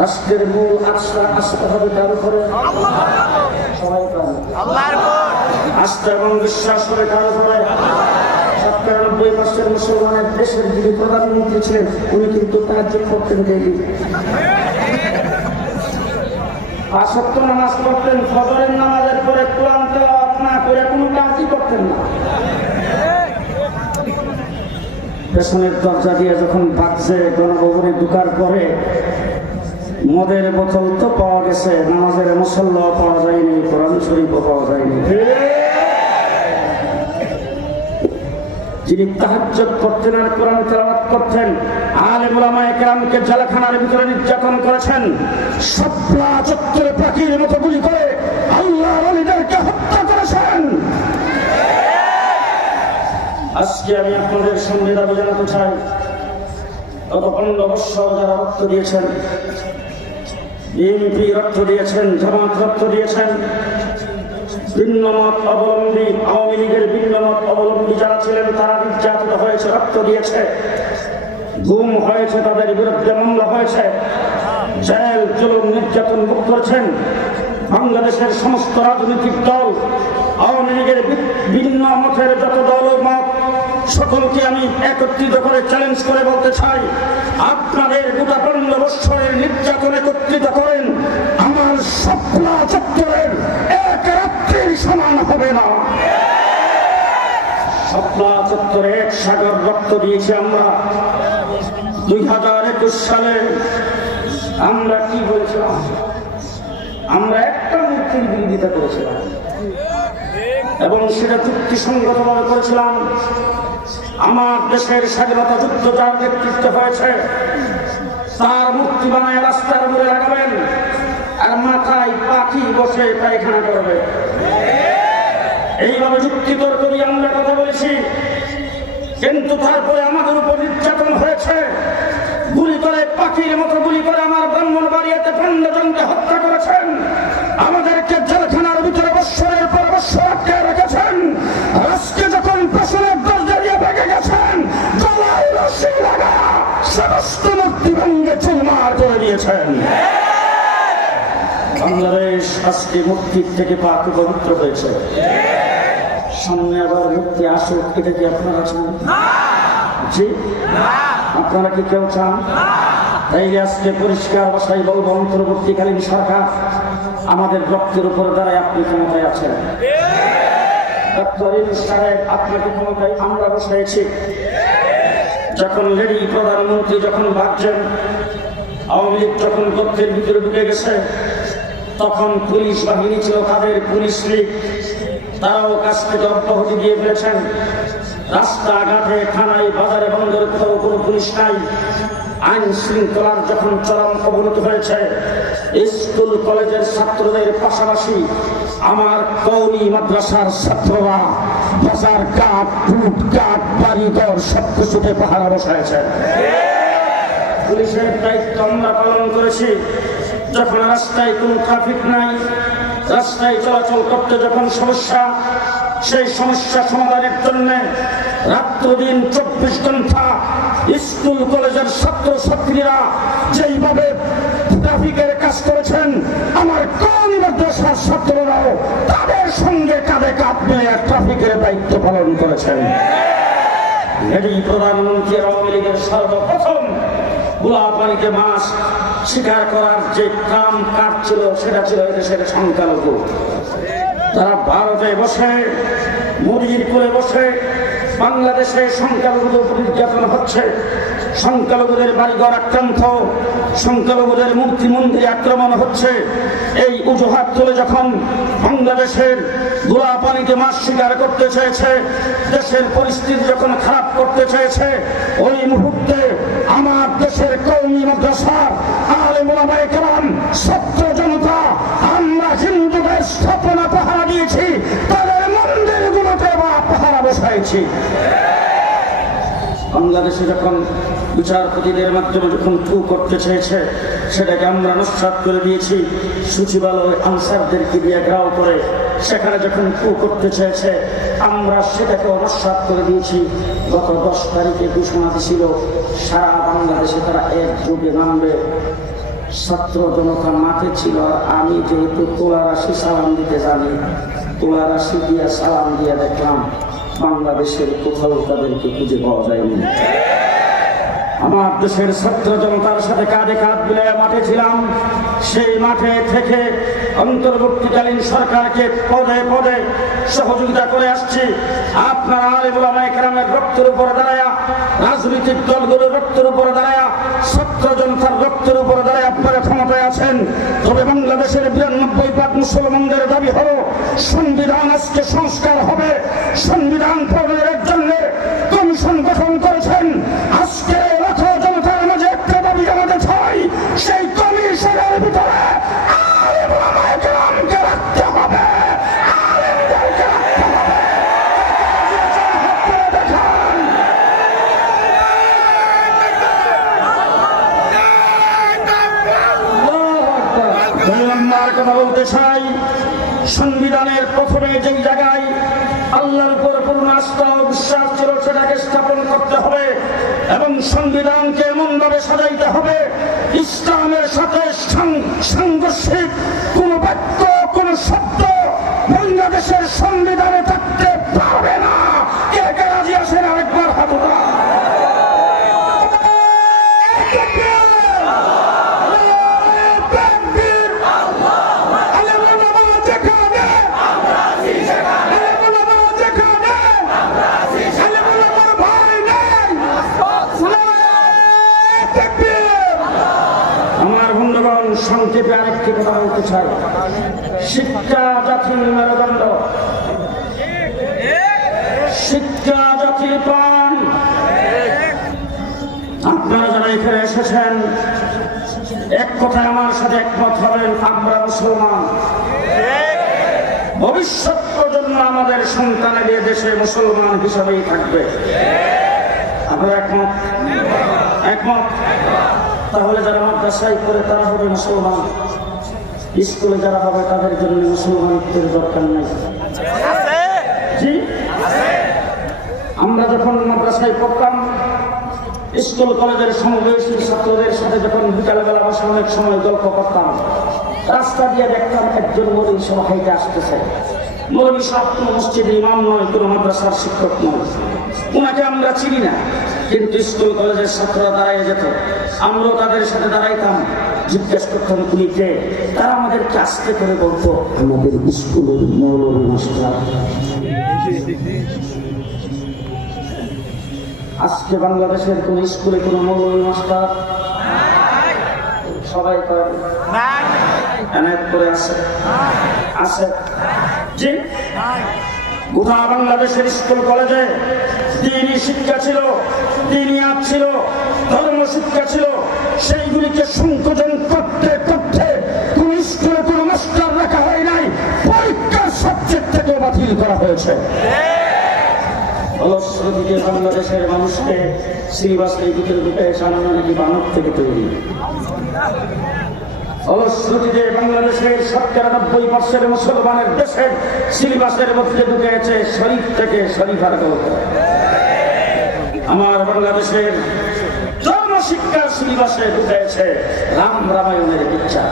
রাষ্ট্রের মূল আস্থা আসতে হবে তার উপরে, সবাই আস্থা এবং বিশ্বাস করে তার উপরে। 97% মুসলমানের দেশের যিনি প্রধানমন্ত্রী ছিলেন উনি কিন্তু তাহাজ্জুদ করতেন ডেইলি, 5 ওয়াক্ত নামাজ পড়তেন, ফজরের নামাজের পরে কোরআন তেলাওয়াত না করে কোনো কাজই করতেন না। পেছনের দরজা দিয়ে যখন বাগছে গণভবনে ঢুকার পরে মদের বোতল তো পাওয়া গেছে, নামাজের মুসল্লাও পাওয়া যায়নি, কোরআন শরীফও পাওয়া যায়নি। যিনি তাহাজ্জুদ করতেন আর কোরআন তেলাওয়াত করতেন, আলেম উলামায়ে কেরামকে জেলখানার ভিতরে নির্যাতন করেছেন, শাপলা চত্বরে পাখির মতো গুলি করে আল্লাহর ওলিদেরকে হত্যা করেছেন। আজকে আমি আপনাদের সঙ্গে দাবি জানাতে চাই, গত 15 বছর যারা রক্ত দিয়েছেন, বিএনপি রক্ত দিয়েছেন, জামাত রক্ত দিয়েছেন, ভিন্ন মত অবলম্বী আওয়ামী লীগের ভিন্ন মত অবলম্বী যারা ছিলেন তারা নির্যাতিত হয়েছে, রক্ত দিয়েছে, গুম হয়েছে, তাদের বিরুদ্ধে মামলা হয়েছে, জেল জুলুম নির্যাতন মুক্ত করেছেন। বাংলাদেশের সমস্ত রাজনৈতিক দল, আওয়ামী লীগের ভিন্ন মতের যত দল মত সকলকে আমি একত্রিত করে চ্যালেঞ্জ করে বলতে চাই, আপনাদের গোটা 15 বছরের নির্যাতন একত্রিত করেন, আমার শাপলা চত্বরের এক রাত্রির সমান হবে না। শাপলা চত্বরে এক সাগর রক্ত দিয়েছি আমরা। 2021 সালে আমরা কি বলেছিলাম? আমরা একটা মূর্তির বিরোধিতা করেছিলাম এবং সেটা যুক্তিসঙ্গতভাবে করেছিলাম। আমার দেশের স্বাধীনতা যুদ্ধ যার নেতৃত্বে হয়েছে তার মূর্তি বানায় রাস্তার উপরে লাগাবেন আর মাথায় পাখি বসে পায়খানা করবে, এইভাবে যুক্তিতর্ক দিয়ে আমরা কথা বলেছি। কিন্তু তারপরে আমাদের উপর নির্যাতন হয়েছে, গুলি করে পাখির মতো গুলি করে আমার ব্রাহ্মণবাড়িয়াতে 15 জনকে হত্যা করেছেন, আমাদেরকে জেলখানার ভিতরে বৎসরের পর বৎসর আটকে রেখেছেন। আজকে যখন পেছনের দরজা দিয়ে ভেঙে গেছেন, গলায় রশি লাগা সমস্ত মূর্তি ভেঙে চুরমার করে দিয়েছেন। বাংলাদেশ আজকে মুক্তির থেকে পাক পবিত্র হয়েছে। সামনে আবার মুক্তি আসুক, এটা কি আপনারা চান? জি, আপনারা কি কেউ চান? তাই আজকে পরিষ্কার ভাষায় বলবো, অন্তর্বর্তীকালীন সরকার আমাদের রক্তের উপর দাঁড়ায় আপনি ক্ষমতায় আছেন। ডক্টর ইউনূস সাহেব আপনাকে ক্ষমতায় আমরা বসাইছি। যখন লেডি প্রধানমন্ত্রী যখন ভাবছেন, আওয়ামী লীগ যখন তথ্যের ভিতরে ঢুকে গেছে, তখন পুলিশ বাহিনী ছিল তাদের পুলিশ লীগ, তারাও কাছ থেকে অব্যাহতি দিয়ে ফেলেছেন। রাস্তাঘাটে, থানায়, বাজারে, বন্দরে কোথাও কোনো পুলিশ নাই। আইন শৃঙ্খলার যখন চরম অবনতি হয়েছে, স্কুল কলেজের ছাত্রদের পাশাপাশি আমার কওমি মাদ্রাসার ছাত্ররা বাজার ঘাট, ফুটঘাট, বাড়িঘর সবকিছুতে পাহারা বসাইছে। পুলিশের দায়িত্ব আমরা পালন করেছি। যখন রাস্তায় কোনো ট্রাফিক নাই, রাস্তায় চলাচল করতে যখন সমস্যা, সেই সমস্যা সমাধানের জন্য রাত্র দিন 24 ঘন্টা স্কুল কলেজের ছাত্র ছাত্রীরা যেইভাবে ট্রাফিকের কাজ করেছেন, আমার কওমি মাদ্রাসার ছাত্ররাও তাদের সঙ্গে কাঁধে কাঁধ মিলিয়ে ট্রাফিকের দায়িত্ব পালন করেছেন। এই প্রধানমন্ত্রী আওয়ামী লীগের সর্বপ্রথম গোলাপানিতে মাছ শিকার করার যে কাম কাজ ছিল, সেটা ছিল এদেশের সংখ্যালঘু। তারা ভারতে বসে, মোদির কোলে বসে বাংলাদেশে সংখ্যালঘুদের উপর নির্যাতন হচ্ছে, সংখ্যালঘুদের বাড়িঘর আক্রান্ত, সংখ্যালঘুদের মূর্তি মন্দিরে আক্রমণ হচ্ছে। এই অজুহাত তুলে যখন বাংলাদেশের গোলাপানিতে মাছ শিকার করতে চেয়েছে, দেশের পরিস্থিতি যখন খারাপ করতে চেয়েছে, ওই মুহূর্তে আমার দেশের কওমি মাদ্রাসার আলেম উলামায়ে কেরাম, ছাত্র জনতা, আমরা হিন্দুদের স্থাপনা পাহারা দিয়েছি, তাদের মন্দিরগুলোতে পাহারা বসাইছি। বাংলাদেশে যখন বিচারপতিদের মাধ্যমে যখন টু করতে চেয়েছে, সেটাকে আমরা নস্যাৎ করে দিয়েছি। সচিবালয় আনসারদেরকে দিয়ে গ্রাও করে সেখানে যখন টু করতে চেয়েছে, আমরা সেটাকেও নস্যাৎ করে দিয়েছি। গত 10 তারিখে ঘোষণা দিয়েছিল সারা বাংলাদেশে তারা একযোগে নামবে। ছাত্র জনতা মাঠে ছিল। আমি যেহেতু তোলারাশি সালাম দিতে জানি, তোলারাশি দিয়ে সালাম দিয়ে দেখলাম বাংলাদেশের কোথাও তাদেরকে খুঁজে পাওয়া যায়নি। আমার দেশের ছাত্র জনতার সাথে কাঁধে কাঁধ মিলিয়ে মাঠে ছিলাম। সেই মাঠে থেকে অন্তর্বর্তীকালীন সরকারকে পদে পদে সহযোগিতা করে আসছি। আপনারা আলেম ওলামায়ে কেরামের রক্তের উপরে দাঁড়ায়, রাজনৈতিক দলগুলোর রক্তের উপরে দাঁড়ায়, ছাত্র জনতার রক্তের উপরে দাঁড়ায় আপনারা ক্ষমতায় আছেন। তবে বাংলাদেশের 92% মুসলমানদের দাবি হলো সংবিধান আজকে সংস্কার হবে। সংবিধান প্রণয়নের জন্য কমিশন গঠন করেছেন। আজকে জনতার মাঝে একটা দাবি জানাতে চাই, সেই কমিশনের ভিতরে আলেম ওলামায়ে কেরামকে রাখতে হবে, আলেমদেরকে রাখতে হবে। কথা বলতে চাই, সংবিধানের প্রথমে যে জায়গায় আল্লাহর উপর পূর্ণ আস্থা ও বিশ্বাস ছিল সেটাকে স্থাপন করতে হবে এবং সংবিধানকে এমনভাবে সাজাইতে হবে ইসলামের সাথে সাংঘর্ষিক কোন বাক্য কোন শব্দ বাংলাদেশের সংবিধানে থাকতে পারবে না। কে কে রাজি আছেন আরেকবার হাত উঠান। সংক্ষেপে আরেকটি কথা বলতে চাই, শিক্ষা জাতির মেরুদণ্ড, শিক্ষা জাতির প্রাণ। আপনারা যারা এখানে এসেছেন এক কথায় আমার সাথে একমত হবেন, আমরা মুসলমান। ভবিষ্যৎ প্রজন্ম আমাদের সন্তানের এ দেশে মুসলমান হিসাবেই থাকবে। আপনারা একমত? একমত। তাহলে যারা মাদ্রাসায় পড়ে তারা হবে মুসলমান, স্কুলে যারা হবে তাদের জন্য মুসলমানত্বের দরকার নেই। জি, আমরা যখন মাদ্রাসায় পড়তাম, স্কুল কলেজের সমবয়সী ছাত্রদের সাথে যখন বিকালবেলা বসে অনেক সময় গল্প করতাম, রাস্তা দিয়ে দেখতাম একজন মৌলবী সহ হাইটে আসতেছে। মৌলবী সাহেব কোনো মসজিদে ইমাম নয়, কোনো মাদ্রাসার শিক্ষক নয়, ওনাকে আমরা চিনি না, কিন্তু স্কুল কলেজের ছাত্ররা দাঁড়ায় যেত, আমরাও তাদের সাথে দাঁড়াইতাম, জিজ্ঞেস করতাম উনি কে। তারা আমাদেরকে আস্তে করে বলতো আমাদের স্কুলের মৌলবী মাস্টার। আজকে বাংলাদেশের কোন স্কুলে কোন মৌলবী মাস্টার সবাই করে আছে আছে জি। গোটা বাংলাদেশের স্কুল কলেজে দ্বীনি শিক্ষা ছিল, দ্বীনিয়াত ছিল, ধর্ম শিক্ষা ছিল। সেইগুলিকে সংযোজন করতে করতে কোন স্কুলে কোন মাস্টার রাখা হয় নাই, পরীক্ষার সাবজেক্ট থেকে বাতিল করা হয়েছে। ফলশ্রুতিতে বাংলাদেশের মানুষকে সিলেবাসের ভিতরে ঢুকে সামান্য নাকি বানর থেকে তৈরি। ফলশ্রুতিতে বাংলাদেশের ৯০% মুসলমানের দেশের সিলেবাসের মধ্যে ঢুকেছে শরীফ থেকে শরীফার গল্প। আমার বাংলাদেশের জন্মশিক্ষার সিলেবাসে ঢুকেছে রাম রামায়ণের বিচার।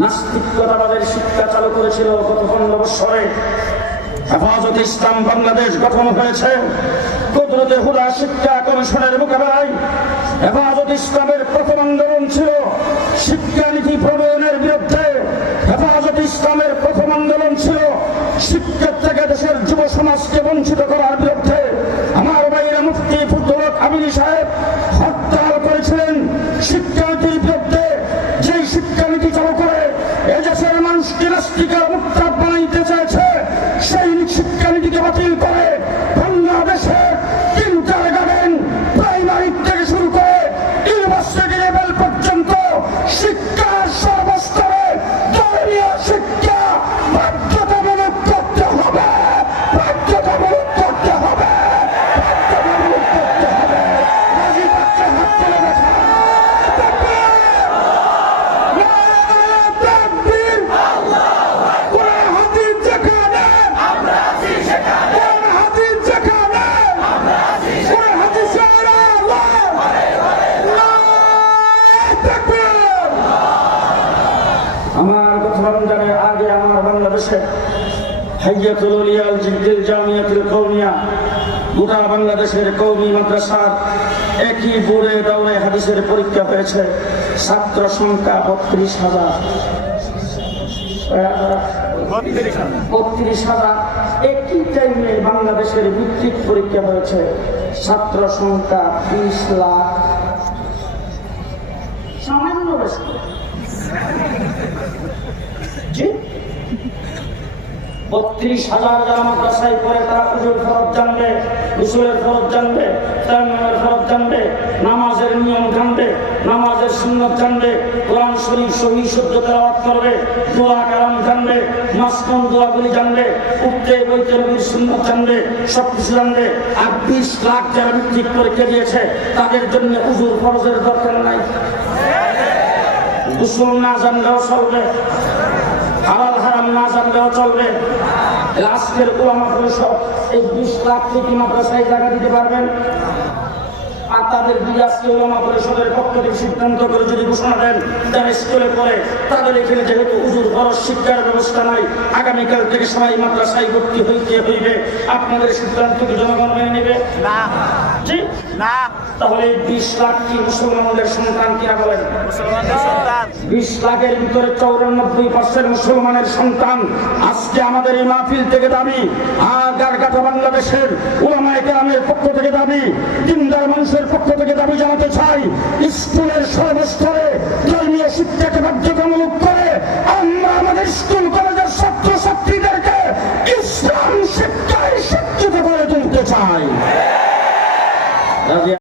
নাস্তিকতাবাদের শিক্ষা চালু করেছিল গত ১৫ বছরে। হেফাজতে ইসলাম বাংলাদেশ গঠন হয়েছে কুদরতে হুদা শিক্ষা কমিশনের মোকাবেলায়। হেফাজতে ইসলামের প্রথম আন্দোলন ছিল শিক্ষানীতি প্রণয়নের বিরুদ্ধে। হেফাজতে ইসলামের প্রথম আন্দোলন ছিল শিক্ষার থেকে দেশের যুব সমাজকে বঞ্চিত করার বিরুদ্ধে। আমার ভাইয়েরা মুফতি ফজলুল হক আমিনী সাহেব হরতাল করেছিলেন শিক্ষানীতির বিরুদ্ধে। যেই শিক্ষানীতি চালু করে এদেশের মানুষকে নাস্তিকের মুক্তার বানাইতে চেয়েছে, সেই শিক্ষানীতিকে বাতিল করে বাংলাদেশে কিন্ডারগার্টেন, প্রাইমারি থেকে শুরু করে ইউনিভার্সিটি লেভেল পর্যন্ত শিক্ষার সর্বস্তরে ধর্মীয় শিক্ষা বাধ্যতামূলক করতে হবে, বাধ্যতামূলক বাংলাদেশে হাইয়াতুল উলিয়াল জিদ্দিল জামিয়াতুল কওমিয়া গোটা বাংলাদেশের কওমি মাদ্রাসার একই বোর্ডে দাওরায়ে হাদিসের পরীক্ষা হয়েছে। ছাত্র সংখ্যা 32,000। একই টাইমে বাংলাদেশের ভিত্তিক পরীক্ষা হয়েছে। ছাত্র সংখ্যা 20 লাখ, সামান্য বেশি। জি, 32,000 যারা মাদ্রাসায় পড়ে তারা উজুর ফরজ জানবে, গোসলের ফরজ জানবে, তায়াম্মুমের ফরজ জানবে, নামাজের নিয়ম জানবে, নামাজের সুন্নাত জানবে, কোরআন শরীফ সহিহ শুদ্ধ তেলাওয়াত করবে, দোয়া কালাম জানবে, মাসনুন দোয়াগুলি জানবে, উঠতে বইতে নবীর সুন্নাত জানবে, সবকিছু জানবে। আর 20 লাখ যারা ভিত্তিক পরীক্ষা দিয়েছে তাদের জন্য উজুর ফরজের দরকার নাই। গোসল না জানলেও চলবে, হালাল হারাম না জানলেও চলবে। আজকের উলামা পরিষদ এই 20 লাখ থেকে মাদ্রাসায় জায়গা দিতে পারবেন। আর তাদের দিয়ে আজকে উলামা পরিষদের পক্ষ থেকে সিদ্ধান্ত করে যদি ঘোষণা দেন যারা স্কুলে পড়ে তাদের এখানে যেহেতু উজুর ফরজ শিক্ষার ব্যবস্থা নাই, আগামীকাল থেকে সবাই মাদ্রাসায় ভর্তি হইতে হইবে, আপনাদের সিদ্ধান্ত কি জনগণ মেনে নেবে? না। জি না। তাহলে 20 লাখ কি মুসলমানদের সন্তান কিনা বলেন? 20 লাখের ভিতরে 94% মুসলমানের সন্তান। আজকে আমাদের এই মাহফিল থেকে দাবি, গারকাটা বাংলাদেশের উলামায়ে কেরামের পক্ষ থেকে দাবি, দিনদার মানুষের পক্ষ থেকে দাবি জানাতে চাই, স্কুলের সর্বস্তরে ধর্মীয় শিক্ষাকে বাধ্যতামূলক করে আমরা আমাদের স্কুল কলেজের ছাত্র ছাত্রীদেরকে ইসলাম শিক্ষায় শিক্ষিত করে তুলতে চাই।